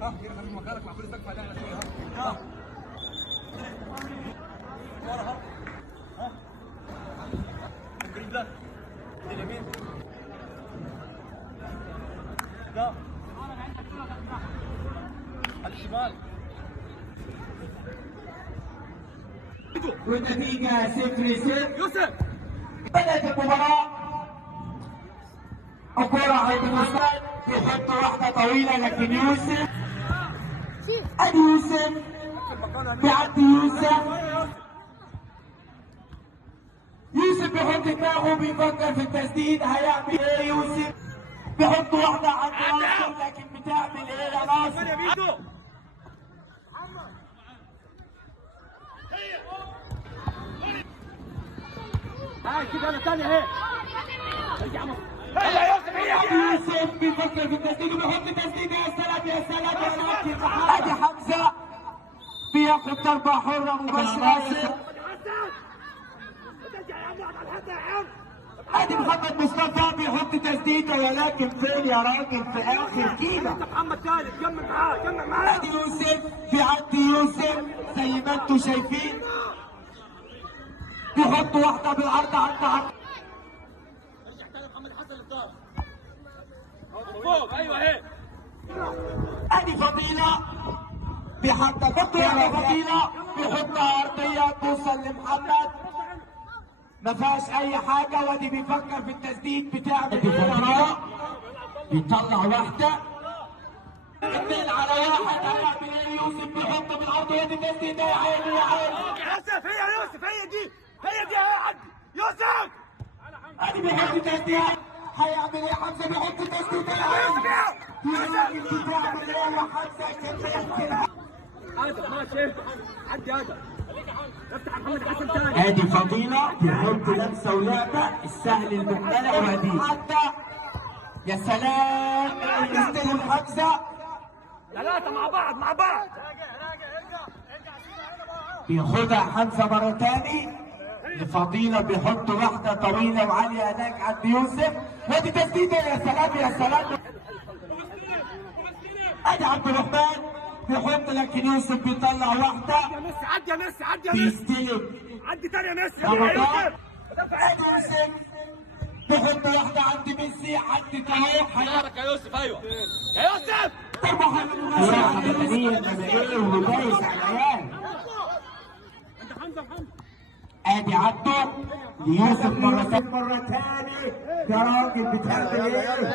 ها كده خليك مكانك مع كل سقف هتعمل شويه. ها ورا ها الجريب ده اليمين ده الشمال. والنتيجة 0-0. يوسف بدأت المباراة. الكرة عند المسند بيحط واحدة طويلة لكن يوسف ادي يوسف بيعدي يوسف بيحط دماغه بيفكر في التسديد هيعمل ايه يوسف؟ بيحط واحدة عند راسه لكن بتعمل ايه يا ناصر؟ هاي كده انا تاني اهي. يوسف بيفكر في التسديد وبيحط تسديد. يا سلام يا سلام يا سلام. ادي حمزة بياخد ضربة حرة مباشرة. ادي محمد مصطفى بيحط تسديده ولكن فين يا راجل في اخر كيلة. محمد ثالث كمل معاه. ادي يوسف بيعدي يوسف زي ما انتم شايفين بيحط واحدة بالعرض عند عرض. ارجع تاني محمد حسن للدار. فوق ايوه اهي. ادي فضيلة بيحط يا فضيلة بيحطها ارضية توصل لمحمد ما فيهاش اي حاجة. وادي بيفكر في التسديد بتاع فضيلة بيطلع واحدة 2 على 1. هيعمل ايه يوسف؟ بيحط بالعرض. وادي تسديد يا عيني يا عيني. يوسف هي يوسف هي دي اهي عدي يوسف. ادي بيحط تسديد. هيعمل ايه حمزة؟ بيحط تسديد يا عيني. يا راجل بتعمل ايه يا حمزة؟ كده ادم ماشي عدي ادم. افتح محمد حسن ثاني. ادي فضيلة بيحط لمسة ولعبة السهل الممتنع. وادي حتى يا سلام يستلم حمزة. 3 مع بعض. بياخدها حمزة مرة تاني لفضيلة بيحط واحدة طويلة وعالية هناك عند يوسف. وادي تسديدة. يا سلام يا سلام. ادي عبد الرحمن بيحط لكن يوسف بيطلع واحدة. عدي يا ميسي بيستلم عدي تاني يا ميسي. رمضان. ادي يوسف بيحط واحدة عند ميسي. عدت اهو. حيارك يا يوسف. ايوه يا يوسف. كرة بدنية جماهيرية ودايس على العيال. ادي عدوا ليوسف مرة تاني. يا راجل بتعمل ايه؟